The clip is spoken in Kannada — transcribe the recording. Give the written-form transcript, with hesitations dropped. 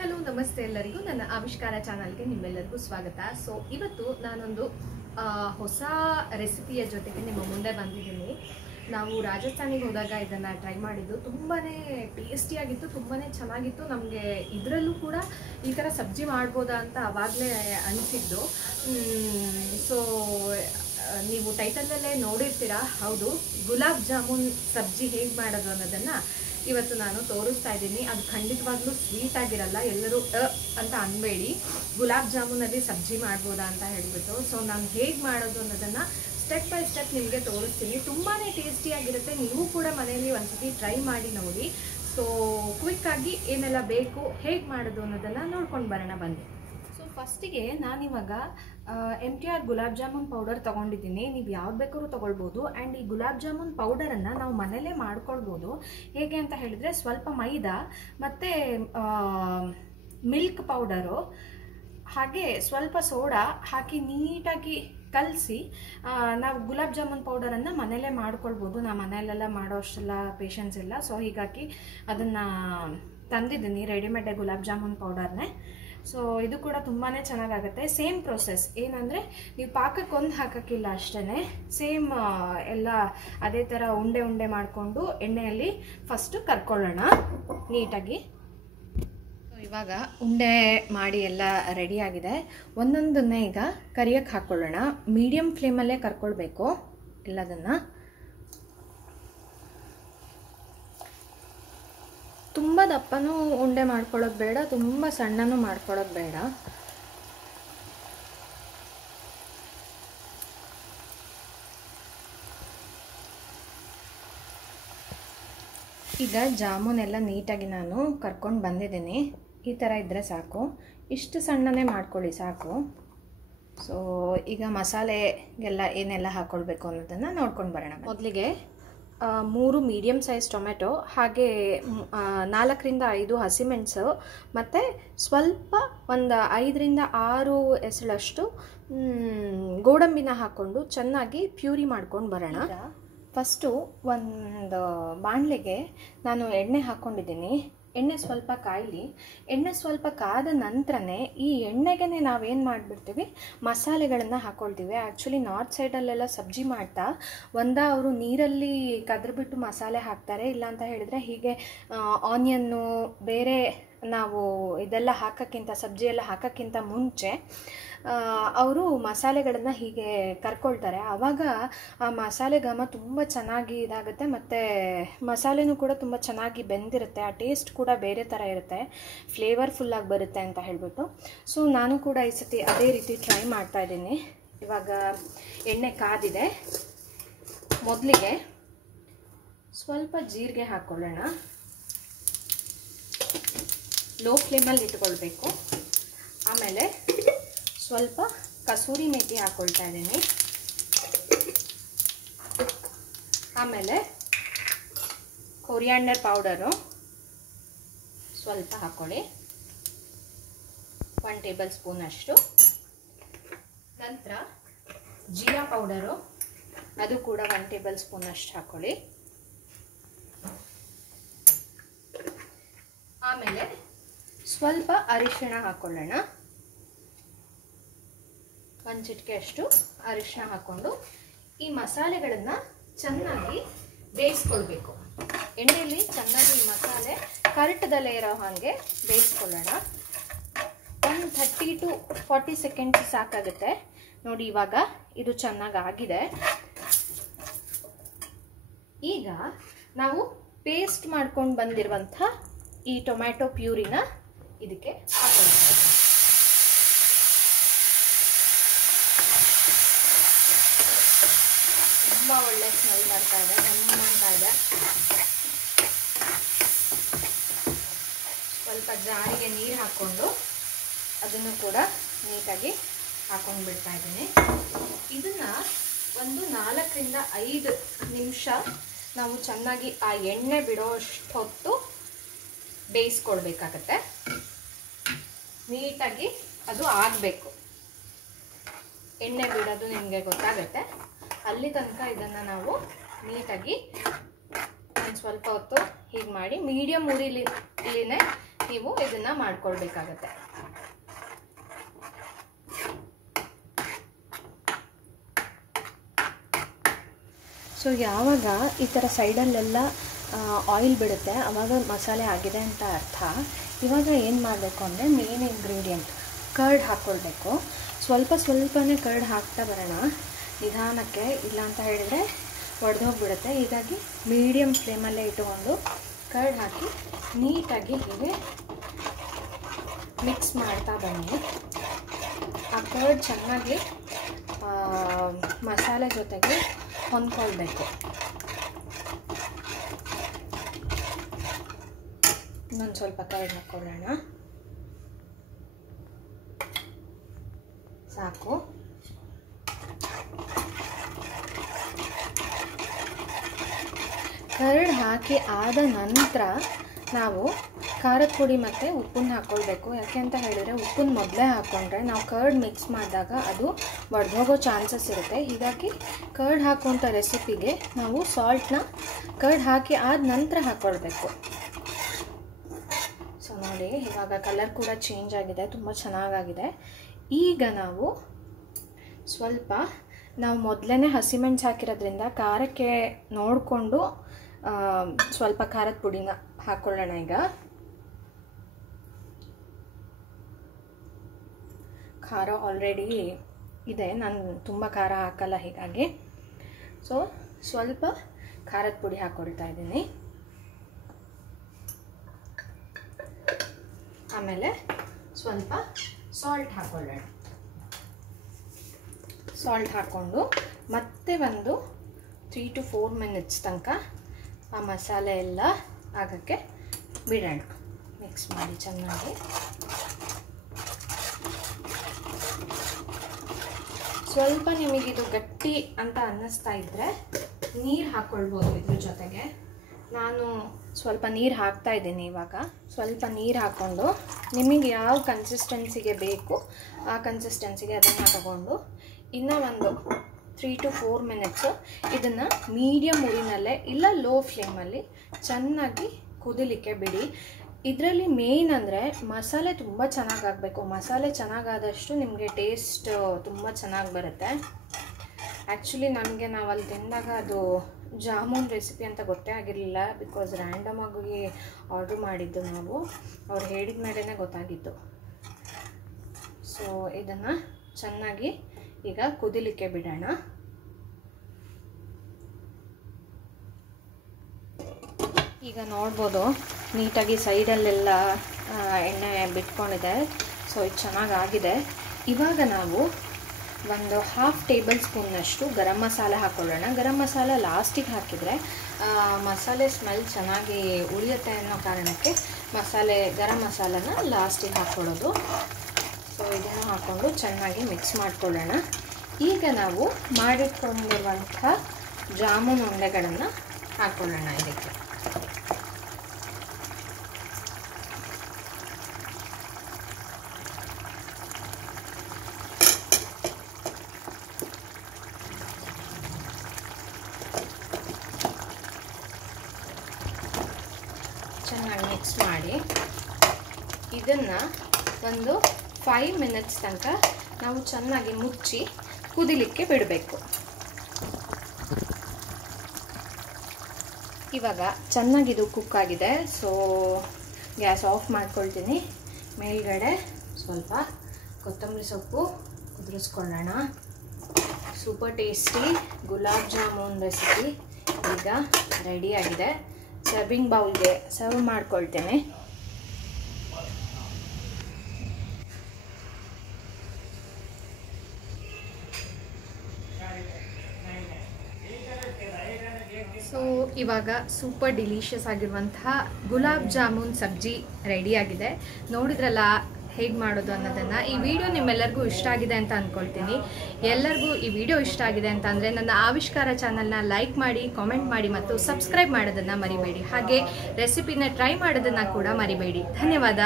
ಹಲೋ ನಮಸ್ತೆ ಎಲ್ಲರಿಗೂ ನನ್ನ ಆವಿಷ್ಕಾರ ಚಾನಲ್ಗೆ ನಿಮ್ಮೆಲ್ಲರಿಗೂ ಸ್ವಾಗತ. ಸೊ ಇವತ್ತು ನಾನೊಂದು ಹೊಸ ರೆಸಿಪಿಯ ಜೊತೆಗೆ ನಿಮ್ಮ ಮುಂದೆ ಬಂದಿದ್ದೀನಿ. ನಾವು ರಾಜಸ್ಥಾನಿಗೆ ಹೋದಾಗ ಇದನ್ನು ಟ್ರೈ ಮಾಡಿದ್ದು ತುಂಬಾ ಟೇಸ್ಟಿಯಾಗಿತ್ತು, ತುಂಬಾ ಚೆನ್ನಾಗಿತ್ತು. ನಮಗೆ ಇದರಲ್ಲೂ ಕೂಡ ಈ ಥರ ಸಬ್ಜಿ ಮಾಡ್ಬೋದಾ ಅಂತ ಆವಾಗಲೇ ಅನಿಸಿದ್ದು. ಸೊ ನೀವು ಟೈಟಲಲ್ಲೇ ನೋಡಿರ್ತೀರಾ, ಹೌದು, ಗುಲಾಬ್ ಜಾಮೂನ್ ಸಬ್ಜಿ ಹೇಗೆ ಮಾಡೋದು ಅನ್ನೋದನ್ನು ಇವತ್ತು ನಾನು ತೋರಿಸ್ತಾ ಇದ್ದೀನಿ. ಅದು ಖಂಡಿತವಾಗ್ಲೂ ಸ್ವೀಟ್ ಆಗಿರಲ್ಲ, ಎಲ್ಲರೂ ಅಂತ ಅನ್ಬೇಡಿ. ಗುಲಾಬ್ ಜಾಮೂನಲ್ಲಿ ಸಬ್ಜಿ ಮಾಡ್ಬೋದಾ ಅಂತ ಹೇಳಿಬಿಟ್ಟು. ಸೊ ನಾನು ಹೇಗೆ ಮಾಡೋದು ಅನ್ನೋದನ್ನು ಸ್ಟೆಪ್ ಬೈ ಸ್ಟೆಪ್ ನಿಮಗೆ ತೋರಿಸ್ತೀನಿ. ತುಂಬಾ ಟೇಸ್ಟಿಯಾಗಿರುತ್ತೆ. ನೀವು ಕೂಡ ಮನೆಯಲ್ಲಿ ಒಂದ್ಸತಿ ಟ್ರೈ ಮಾಡಿ ನೋಡಿ. ಸೊ ಕ್ವಿಕ್ಕಾಗಿ ಏನೆಲ್ಲ ಬೇಕು, ಹೇಗೆ ಮಾಡೋದು ಅನ್ನೋದನ್ನು ನೋಡ್ಕೊಂಡು ಬರೋಣ ಬನ್ನಿ. ಸೊ ಫಸ್ಟಿಗೆ ನಾನಿವಾಗ MTR ಗುಲಾಬ್ ಜಾಮೂನ್ ಪೌಡರ್ ತೊಗೊಂಡಿದ್ದೀನಿ. ನೀವು ಯಾವ್ದು ಬೇಕಾದ್ರೂ ತೊಗೊಳ್ಬೋದು. ಆ್ಯಂಡ್ ಈ ಗುಲಾಬ್ ಜಾಮೂನ್ ಪೌಡರನ್ನು ನಾವು ಮನೇಲೇ ಮಾಡ್ಕೊಳ್ಬೋದು. ಹೇಗೆ ಅಂತ ಹೇಳಿದರೆ, ಸ್ವಲ್ಪ ಮೈದಾ ಮತ್ತು ಮಿಲ್ಕ್ ಪೌಡರು ಹಾಗೆ ಸ್ವಲ್ಪ ಸೋಡಾ ಹಾಕಿ ನೀಟಾಗಿ ಕಲಸಿ ನಾವು ಗುಲಾಬ್ ಜಾಮೂನ್ ಪೌಡರನ್ನು ಮನೇಲೇ ಮಾಡ್ಕೊಳ್ಬೋದು. ನಾವು ಮನೆಯಲ್ಲೆಲ್ಲ ಮಾಡೋ ಅಷ್ಟೆಲ್ಲ ಪೇಷನ್ಸ್ ಇಲ್ಲ. ಸೊ ಹೀಗಾಗಿ ಅದನ್ನು ತಂದಿದ್ದೀನಿ, ರೆಡಿಮೇಡ್ ಗುಲಾಬ್ ಜಾಮೂನ್ ಪೌಡರ್ನೇ. ಸೊ ಇದು ಕೂಡ ತುಂಬಾ ಚೆನ್ನಾಗಾಗುತ್ತೆ. ಸೇಮ್ ಪ್ರೊಸೆಸ್ ಏನಂದರೆ, ನೀವು ಪಾಕಕ್ಕೆ ಒಂದು ಹಾಕೋಕ್ಕಿಲ್ಲ ಅಷ್ಟೇ. ಸೇಮ್ ಎಲ್ಲ ಅದೇ ಥರ ಉಂಡೆ ಉಂಡೆ ಮಾಡಿಕೊಂಡು ಎಣ್ಣೆಯಲ್ಲಿ ಫಸ್ಟು ಕರ್ಕೊಳ್ಳೋಣ ನೀಟಾಗಿ. ಸೊ ಇವಾಗ ಉಂಡೆ ಮಾಡಿ ಎಲ್ಲ ರೆಡಿಯಾಗಿದೆ. ಒಂದೊಂದನ್ನೇ ಈಗ ಕರಿಯಕ್ಕೆ ಹಾಕ್ಕೊಳ್ಳೋಣ. ಮೀಡಿಯಮ್ ಫ್ಲೇಮಲ್ಲೇ ಕರ್ಕೊಳ್ಬೇಕು ಎಲ್ಲದನ್ನು. ತುಂಬ ದಪ್ಪನೂ ಉಂಡೆ ಮಾಡ್ಕೊಳ್ಳೋದು ಬೇಡ, ತುಂಬ ಸಣ್ಣನೂ ಮಾಡ್ಕೊಳ್ಳೋದು ಬೇಡ. ಈಗ ಜಾಮೂನೆಲ್ಲ ನೀಟಾಗಿ ನಾನು ಕರ್ಕೊಂಡು ಬಂದಿದ್ದೀನಿ. ಈ ಥರ ಇದ್ದರೆ ಸಾಕು. ಇಷ್ಟು ಸಣ್ಣನೇ ಮಾಡ್ಕೊಳ್ಳಿ ಸಾಕು. ಸೊ ಈಗ ಮಸಾಲೆಗೆಲ್ಲ ಏನೆಲ್ಲ ಹಾಕ್ಕೊಳ್ಬೇಕು ಅನ್ನೋದನ್ನು ನೋಡ್ಕೊಂಡು ಬರೋಣ. ಮೊದಲಿಗೆ 3 ಮೀಡಿಯಮ್ ಸೈಜ್ ಟೊಮೆಟೊ, ಹಾಗೆ 4ರಿಂದ 5 ಹಸಿಮೆಣಸು, ಮತ್ತು ಸ್ವಲ್ಪ ಒಂದು 5ರಿಂದ 6 ಎಸಳಷ್ಟು ಗೋಡಂಬಿನ ಹಾಕ್ಕೊಂಡು ಚೆನ್ನಾಗಿ ಪ್ಯೂರಿ ಮಾಡ್ಕೊಂಡು ಬರೋಣ. ಫಸ್ಟು ಒಂದು ಬಾಣಲೆಗೆ ನಾನು ಎಣ್ಣೆ ಹಾಕ್ಕೊಂಡಿದ್ದೀನಿ. ಎಣ್ಣೆ ಸ್ವಲ್ಪ ಕಾಯಲಿ. ಎಣ್ಣೆ ಸ್ವಲ್ಪ ಕಾದ ನಂತರನೇ ಈ ಎಣ್ಣೆಗೆ ನಾವೇನು ಮಾಡಿಬಿಡ್ತೀವಿ, ಮಸಾಲೆಗಳನ್ನು ಹಾಕ್ಕೊಳ್ತೀವಿ. ಆ್ಯಕ್ಚುಲಿ ನಾರ್ತ್ ಸೈಡಲ್ಲೆಲ್ಲ ಸಬ್ಜಿ ಮಾಡ್ತಾ ಅವರು ನೀರಲ್ಲಿ ಕದ್ರಬಿಟ್ಟು ಮಸಾಲೆ ಹಾಕ್ತಾರೆ. ಇಲ್ಲ ಅಂತ ಹೇಳಿದರೆ ಹೀಗೆ ಆನಿಯನ್ನು ಬೇರೆ ನಾವು ಇದೆಲ್ಲ ಹಾಕೋಕ್ಕಿಂತ, ಸಬ್ಜಿ ಎಲ್ಲ ಹಾಕೋಕ್ಕಿಂತ ಮುಂಚೆ ಅವರು ಮಸಾಲೆಗಳನ್ನು ಹೀಗೆ ಕರ್ಕೊಳ್ತಾರೆ. ಆವಾಗ ಆ ಮಸಾಲೆ ಘಮ ತುಂಬ ಚೆನ್ನಾಗಿ ಇದಾಗುತ್ತೆ, ಮತ್ತು ಮಸಾಲೆನೂ ಕೂಡ ತುಂಬ ಚೆನ್ನಾಗಿ ಬೆಂದಿರುತ್ತೆ. ಆ ಟೇಸ್ಟ್ ಕೂಡ ಬೇರೆ ಥರ ಇರುತ್ತೆ, ಫ್ಲೇವರ್ಫುಲ್ಲಾಗಿ ಬರುತ್ತೆ ಅಂತ ಹೇಳಿಬಿಟ್ಟು. ಸೊ ನಾನು ಕೂಡ ಈ ಸತಿ ಅದೇ ರೀತಿ ಟ್ರೈ ಮಾಡ್ತಾಯಿದ್ದೀನಿ. ಇವಾಗ ಎಣ್ಣೆ ಕಾದಿದೆ. ಮೊದಲಿಗೆ ಸ್ವಲ್ಪ ಜೀರಿಗೆ ಹಾಕ್ಕೊಳ್ಳೋಣ. ಲೋ ಫ್ಲೇಮಲ್ಲಿ ಇಟ್ಕೊಳ್ಬೇಕು. ಆಮೇಲೆ ಸ್ವಲ್ಪ ಕಸೂರಿ ಮೇಥಿ ಹಾಕ್ಕೊಳ್ತಾ ಇದ್ದೀನಿ. ಆಮೇಲೆ ಕೊರಿಯಾಂಡರ್ ಪೌಡರು ಸ್ವಲ್ಪ ಹಾಕ್ಕೊಳ್ಳಿ, 1 ಟೇಬಲ್ ಸ್ಪೂನ್ ಅಷ್ಟು. ನಂತರ ಜೀರಾ ಪೌಡರು, ಅದು ಕೂಡ 1 ಟೇಬಲ್ ಸ್ಪೂನ್ ಅಷ್ಟು ಹಾಕ್ಕೊಳ್ಳಿ. ಆಮೇಲೆ ಸ್ವಲ್ಪ ಅರಿಶಿಣ ಹಾಕ್ಕೊಳ್ಳೋಣ. 1 ಚಿಟಿಕೆ ಅಷ್ಟು ಅರಿಶಿಣ ಹಾಕ್ಕೊಂಡು ಈ ಮಸಾಲೆಗಳನ್ನು ಚೆನ್ನಾಗಿ ಬೇಯಿಸ್ಕೊಳ್ಬೇಕು. ಎಣ್ಣೆಯಲ್ಲಿ ಚೆನ್ನಾಗಿ ಈ ಮಸಾಲೆ ಕರಟದಲ್ಲೇ ಇರೋ ಹಾಗೆ ಬೇಯಿಸ್ಕೊಳ್ಳೋಣ. ಒಂದು 30 to 40 ಸೆಕೆಂಡ್ಸ್ ಸಾಕಾಗುತ್ತೆ. ನೋಡಿ, ಇವಾಗ ಇದು ಚೆನ್ನಾಗಿ ಆಗಿದೆ. ಈಗ ನಾವು ಪೇಸ್ಟ್ ಮಾಡ್ಕೊಂಡು ಬಂದಿರುವಂಥ ಈ ಟೊಮ್ಯಾಟೊ ಪ್ಯೂರಿನ ಇದಕ್ಕೆ ಹಾಕ್ಕೊಳ್ತಾ ಇದ್ದೀನಿ. ತುಂಬ ಒಳ್ಳೆ ಸ್ಮೆಲ್ ಬರ್ತಾ ಇದೆ, ಗಮ್ಮಂತ ಇದೆ. ಸ್ವಲ್ಪ ಜಾರಿಗೆ ನೀರು ಹಾಕ್ಕೊಂಡು ಅದನ್ನು ಕೂಡ ನೀಟಾಗಿ ಹಾಕೊಂಡು ಬಿಡ್ತಾ ಇದ್ದೀನಿ. ಇದನ್ನು ಒಂದು 4ರಿಂದ 5 ನಿಮಿಷ ನಾವು ಚೆನ್ನಾಗಿ ಆ ಎಣ್ಣೆ ಬಿಡೋಷ್ಟು ಹೊತ್ತು ಬೇಯಿಸ್ಕೊಳ್ಬೇಕಾಗತ್ತೆ. ನೀಟಾಗಿ ಅದು ಆಗಬೇಕು. ಎಣ್ಣೆ ಬಿಡೋದು ನಿಮಗೆ ಗೊತ್ತಾಗುತ್ತೆ. ಅಲ್ಲಿ ತನಕ ಇದನ್ನು ನಾವು ನೀಟಾಗಿ ಒಂದು ಸ್ವಲ್ಪ ಹೊತ್ತು ಹೀಗೆ ಮಾಡಿ ಮೀಡಿಯಮ್ ಉರಿಲಿನೇ ನೀವು ಇದನ್ನು ಮಾಡ್ಕೊಳ್ಬೇಕಾಗತ್ತೆ. ಸೊ ಯಾವಾಗ ಈ ಥರ ಸೈಡಲ್ಲೆಲ್ಲ ಆಯಿಲ್ ಬಿಡುತ್ತೆ ಆವಾಗ ಮಸಾಲೆ ಆಗಿದೆ ಅಂತ ಅರ್ಥ. ಇವಾಗ ಏನು ಮಾಡಬೇಕು ಅಂದರೆ ಮೇನ್ ಇಂಗ್ರೀಡಿಯೆಂಟ್ ಕರ್ಡ್ ಹಾಕ್ಕೊಳ್ಬೇಕು. ಸ್ವಲ್ಪನೇ ಕರ್ಡ್ ಹಾಕ್ತಾ ಬರೋಣ ನಿಧಾನಕ್ಕೆ, ಇಲ್ಲ ಅಂತ ಹೇಳಿದರೆ ಒಡೆದೋಗ್ಬಿಡುತ್ತೆ. ಹೀಗಾಗಿ ಮೀಡಿಯಮ್ ಫ್ಲೇಮಲ್ಲೇ ಇಟ್ಟುಕೊಂಡು ಕರ್ಡ್ ಹಾಕಿ ನೀಟಾಗಿ ಹೀಗೆ ಮಿಕ್ಸ್ ಮಾಡ್ತಾ ಬನ್ನಿ. ಆ ಕರ್ಡ್ ಚೆನ್ನಾಗಿ ಮಸಾಲೆ ಜೊತೆಗೆ ಹೊಂದ್ಕೊಳ್ಬೇಕು. ಇನ್ನೊಂದು ಸ್ವಲ್ಪ ಕರ್ಡ್ ಹಾಕ್ಕೊಳ್ಳೋಣ, ಸಾಕು. ಕರ್ಡ್ ಹಾಕಿ ಆದ ನಂತರ ನಾವು ಖಾರದ ಪುಡಿ ಮತ್ತು ಉಪ್ಪನ್ನು ಹಾಕ್ಕೊಳ್ಬೇಕು. ಯಾಕೆ ಅಂತ ಹೇಳಿದರೆ ಉಪ್ಪನ್ನು ಮೊದಲೇ ಹಾಕ್ಕೊಂಡ್ರೆ ನಾವು ಕರ್ಡ್ ಮಿಕ್ಸ್ ಮಾಡಿದಾಗ ಅದು ಒಡೆದೋಗೋ ಚಾನ್ಸಸ್ ಇರುತ್ತೆ. ಹೀಗಾಗಿ ಕರ್ಡ್ ಹಾಕುವಂಥ ರೆಸಿಪಿಗೆ ನಾವು ಸಾಲ್ಟ್ನ ಕರ್ಡ್ ಹಾಕಿ ಆದ ನಂತರ ಹಾಕ್ಕೊಳ್ಬೇಕು. ಸೊ ನೋಡಿ, ಇವಾಗ ಕಲರ್ ಕೂಡ ಚೇಂಜ್ ಆಗಿದೆ, ತುಂಬ ಚೆನ್ನಾಗಾಗಿದೆ. ಈಗ ನಾವು ಮೊದಲೇ ಹಸಿಮೆಣಸು ಹಾಕಿರೋದ್ರಿಂದ ಖಾರಕ್ಕೆ ನೋಡಿಕೊಂಡು ಸ್ವಲ್ಪ ಖಾರದ ಪುಡಿನ ಹಾಕ್ಕೊಳ್ಳೋಣ. ಈಗ ಖಾರ ಆಲ್ರೆಡಿ ಇದೆ, ನಾನು ತುಂಬ ಖಾರ ಹಾಕಲ್ಲ, ಹೀಗಾಗಿ ಸೊ ಸ್ವಲ್ಪ ಖಾರದ ಪುಡಿ ಹಾಕ್ಕೊಳ್ತಾ ಇದ್ದೀನಿ. ಆಮೇಲೆ ಸ್ವಲ್ಪ ಸಾಲ್ಟ್ ಹಾಕ್ಕೊಳ್ಳೋಣ. ಸಾಲ್ಟ್ ಹಾಕ್ಕೊಂಡು ಮತ್ತೆ ಒಂದು 3 to 4 minutes ತನಕ ಆ ಮಸಾಲೆ ಎಲ್ಲ ಆಗೋಕ್ಕೆ ಬಿಡೋಣ. ಮಿಕ್ಸ್ ಮಾಡಿ ಚೆನ್ನಾಗಿ. ಸ್ವಲ್ಪ ನಿಮಗಿದು ಗಟ್ಟಿ ಅಂತ ಅನ್ನಿಸ್ತಾ ಇದ್ದರೆ ನೀರು ಹಾಕ್ಕೊಳ್ಬೋದು ಇದ್ರ ಜೊತೆಗೆ. ನಾನು ಸ್ವಲ್ಪ ನೀರು ಹಾಕ್ತಾ ಇದ್ದೀನಿ. ಇವಾಗ ಸ್ವಲ್ಪ ನೀರು ಹಾಕ್ಕೊಂಡು ನಿಮಗೆ ಯಾವ ಕನ್ಸಿಸ್ಟೆನ್ಸಿಗೆ ಬೇಕು ಆ ಕನ್ಸಿಸ್ಟೆನ್ಸಿಗೆ ಅದನ್ನು ತಗೊಂಡು ಇನ್ನೂ ಒಂದು 3 to 4 minutes ಇದನ್ನು ಮೀಡಿಯಮ್ ಉರಿನಲ್ಲೇ ಇಲ್ಲ ಲೋ ಫ್ಲೇಮಲ್ಲಿ ಚೆನ್ನಾಗಿ ಕುದಿಲಿಕ್ಕೆ ಬಿಡಿ. ಇದರಲ್ಲಿ ಮೇನ್ ಅಂದರೆ ಮಸಾಲೆ ತುಂಬ ಚೆನ್ನಾಗಾಗಬೇಕು. ಮಸಾಲೆ ಚೆನ್ನಾಗಾದಷ್ಟು ನಿಮಗೆ ಟೇಸ್ಟ್ ತುಂಬ ಚೆನ್ನಾಗಿ ಬರುತ್ತೆ. ಆ್ಯಕ್ಚುಲಿ ನಮಗೆ ನಾವಲ್ಲಿ ತಿಂದಾಗ ಅದು ಜಾಮೂನ್ ರೆಸಿಪಿ ಅಂತ ಗೊತ್ತೇ ಆಗಿರಲಿಲ್ಲ, ಬಿಕಾಸ್ ರ್ಯಾಂಡಮ್ ಆಗಿ ಆರ್ಡ್ರ್ ಮಾಡಿದ್ದು ನಾವು. ಅವ್ರು ಹೇಳಿದ ಮೇಲೇ ಗೊತ್ತಾಗಿತ್ತು. ಸೊ ಇದನ್ನು ಚೆನ್ನಾಗಿ ಈಗ ಕುದಿಲಿಕ್ಕೆ ಬಿಡೋಣ. ಈಗ ನೋಡ್ಬೋದು ನೀಟಾಗಿ ಸೈಡಲ್ಲೆಲ್ಲ ಎಣ್ಣೆ ಬಿಟ್ಕೊಂಡಿದೆ. ಸೊ ಇದು ಚೆನ್ನಾಗಾಗಿದೆ. ಇವಾಗ ನಾವು ಒಂದು 1/2 tablespoon ಗರಂ ಮಸಾಲೆ ಹಾಕ್ಕೊಳ್ಳೋಣ. ಗರಂ ಮಸಾಲೆ ಲಾಸ್ಟಿಗೆ ಹಾಕಿದರೆ ಮಸಾಲೆ ಸ್ಮೆಲ್ ಚೆನ್ನಾಗಿ ಉಳಿಯುತ್ತೆ ಅನ್ನೋ ಕಾರಣಕ್ಕೆ ಗರಂ ಮಸಾಲೆನ ಲಾಸ್ಟಿಗೆ ಹಾಕ್ಕೊಳ್ಳೋದು. ಸೊ ಇದನ್ನು ಹಾಕ್ಕೊಂಡು ಚೆನ್ನಾಗಿ ಮಿಕ್ಸ್ ಮಾಡ್ಕೊಳ್ಳೋಣ. ಈಗ ನಾವು ಮಾಡಿಟ್ಕೊಂಡಿರುವಂಥ ಜಾಮೂನ್ ಉಂಡೆಗಳನ್ನು ಹಾಕ್ಕೊಳ್ಳೋಣ ಇದಕ್ಕೆ. ಚೆನ್ನಾಗಿ ಮಿಕ್ಸ್ ಮಾಡಿ ಇದನ್ನು ಒಂದು 5 minutes ತನಕ ನಾವು ಚೆನ್ನಾಗಿ ಮುಚ್ಚಿ ಕುದಿಲಿಕ್ಕೆ ಬಿಡಬೇಕು. ಇವಾಗ ಚೆನ್ನಾಗಿದು ಕುಕ್ ಆಗಿದೆ. ಸೊ ಗ್ಯಾಸ್ ಆಫ್ ಮಾಡ್ಕೊಳ್ತೀನಿ. ಮೇಲ್ಗಡೆ ಸ್ವಲ್ಪ ಕೊತ್ತಂಬರಿ ಸೊಪ್ಪು ಕುದಿಸ್ಕೊಳ್ಳೋಣ. Super tasty gulab jamun recipe ಈಗ ರೆಡಿಯಾಗಿದೆ. ಸರ್ವಿಂಗ್ ಬೌಲ್ಗೆ ಸರ್ವ್ ಮಾಡ್ಕೊಳ್ತೇನೆ. ಸೊ ಇವಾಗ ಸೂಪರ್ ಡಿಲಿಷಿಯಸ್ ಆಗಿರುವಂತಹ ಗುಲಾಬ್ ಜಾಮೂನ್ ಸಬ್ಜಿ ರೆಡಿಯಾಗಿದೆ. ನೋಡಿದ್ರಲ್ಲ ಹೇಗೆ ಮಾಡೋದು ಅನ್ನೋದನ್ನು. ಈ ವಿಡಿಯೋ ನಿಮ್ಮೆಲ್ಲರಿಗೂ ಇಷ್ಟ ಆಗಿದೆ ಅಂತ ಅಂದ್ಕೊಳ್ತೀನಿ. ಎಲ್ಲರಿಗೂ ಈ ವಿಡಿಯೋ ಇಷ್ಟ ಆಗಿದೆ ಅಂತ ಅಂದರೆ ನನ್ನ ಆವಿಷ್ಕಾರ ಚಾನಲ್ನ ಲೈಕ್ ಮಾಡಿ, ಕಾಮೆಂಟ್ ಮಾಡಿ ಮತ್ತು ಸಬ್ಸ್ಕ್ರೈಬ್ ಮಾಡೋದನ್ನು ಮರಿಬೇಡಿ. ಹಾಗೆ ರೆಸಿಪಿನ ಟ್ರೈ ಮಾಡೋದನ್ನು ಕೂಡ ಮರಿಬೇಡಿ. ಧನ್ಯವಾದ.